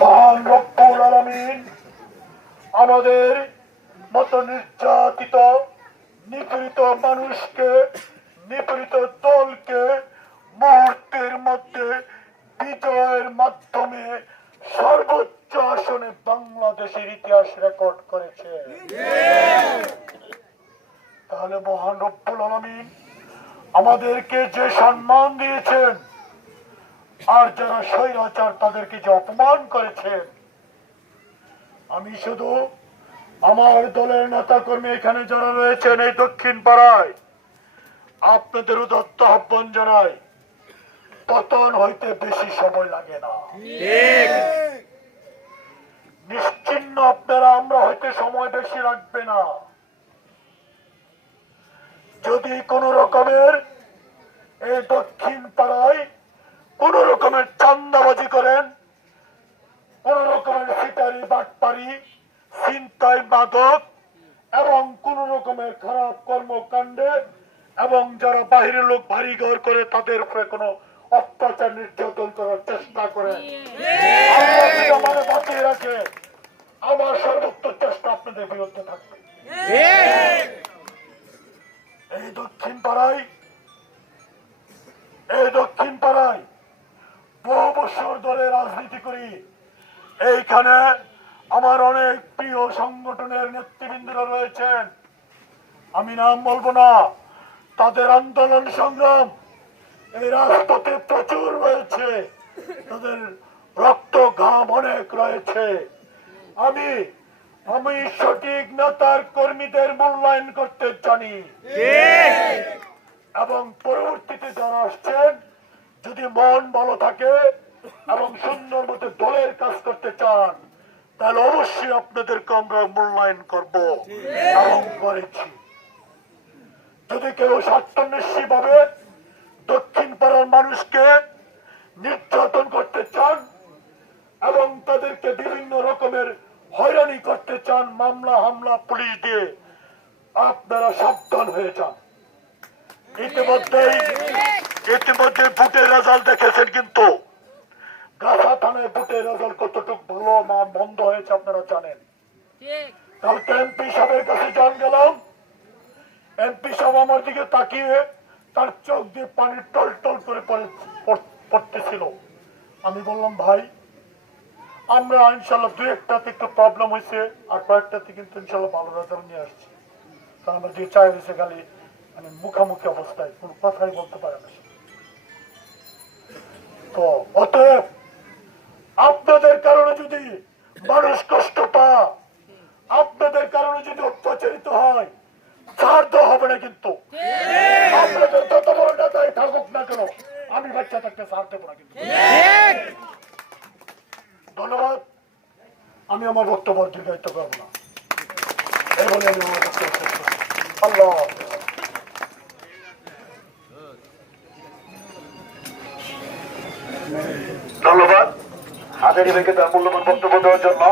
মহান রব্বুল আলামিন আমাদের মতো নির্যাতিত নিপীড়িত মানুষকে, নিপীড়িত দলকে মুহূর্তের মধ্যে বিজয়ের মাধ্যমে সর্বোচ্চ আসনে বাংলাদেশের ইতিহাস রেকর্ড করেছে। তাহলে মহান রব্বুল আলামিন আমাদেরকে যে সম্মান দিয়েছেন, আর যারা স্বৈরাচার তাদেরকে যে অপমান করেছেন, আমি শুধু আমার দলের নেতা কর্মী এখানে যারা রয়েছেন এই দক্ষিণ পাড়ায় আপনাদের উদাত্ত আহ্বান জানাই, পতন হইতে বেশি সময় লাগে না। নিশ্চিন্ন আপনারা আমরা হইতে সময় বেশি লাগবে না। যদি কোন রকমের এই দক্ষিণ পাড়ায় কোন রকমের চাঁদাবাজি করেন, কোন রকমের সিটারি বাটপারি ছিনতাই মাদক এবং কোন রকমের খারাপ কর্মকাণ্ডে এবং যারা বাহিরের লোক ভারী ঘর করে তাদের উপরে কোনো অত্যাচার নির্যাতন করার চেষ্টা করে আমাদের বাঁচিয়ে রাখে, আমার সর্বোচ্চ চেষ্টা আপনাদের বিরুদ্ধে থাকবে। এই দক্ষিণ পাড়ায় বহু বছর ধরে রাজনীতি করি। এইখানে আমার অনেক প্রিয় সংগঠনের নেতৃবৃন্দরা রয়েছেন, আমি নাম বলবো না। তাদের আন্দোলন সংগ্রাম এই রাজপথে প্রচুর রয়েছে, তাদের রক্ত ঘাম অনেক রয়েছে। আমি সঠিক নেতার কর্মীদের মূল্যায়ন করতে জানি এবং পরবর্তীতে যারা আসছেন যদি মন ভালো থাকে এবং সুন্দর মতো দলের কাজ করতে চান তাহলে অবশ্যই আপনাদেরকে আমরা মূল্যায়ন করব এবং করেছি। যদি কেউ স্বার্থান্বেষী ভাবে দক্ষিণ পাড়ার মানুষকে নির্যাতন করতে চান এবং তাদেরকে বিভিন্ন রকমের হয়রানি করতে চান, মামলা হামলা পুলিশ দিয়ে, আপনারা সাবধান হয়ে যান। ইতিমধ্যে ভোটের রেজাল্ট দেখেছেন, কিন্তু গাছা থানায় ভোটের রেজাল্ট কতটুকু ভালো না বন্ধ হয়েছে আপনারা জানেন। কালকে এমপি সাহেবের কাছে জান গেলাম, এমপি সাহেব আমার দিকে তাকিয়ে তার চোখ দিয়ে পানি টল টল করে পড়তেছিল। আমি বললাম, ভাই আমরা ইনশাল্লাহ দুই একটাতে একটু প্রবলেম হয়েছে, আর কয়েকটাতে কিন্তু ইনশাল্লাহ ভালো রেজাল্ট নিয়ে আসছি। কারণ আমার যে চাই হয়েছে খালি মানে মুখামুখি অবস্থায় কোনো কথাই বলতে পারে না। তো অতএব আপনাদের কারণে যদি মানুষ কষ্ট পায়, আপনাদের কারণে যদি অত্যাচারিত হয়, ছাড় দেওয়া হবে না। কিন্তু আপনাদের যত বড় নেতাই থাকুক না কেন, আমি বাচ্চা থাকতে ছাড় দেবো না। কিন্তু ধন্যবাদ, আমি আমার বক্তব্য দীর্ঘায়িত করবো না। এই বলে আমি আমার বক্তব্য শেষ করছি। আল্লাহ ধন্যবাদ হাজারি ভাইকে তার মূল্যবান বক্তব্য দেওয়ার জন্য।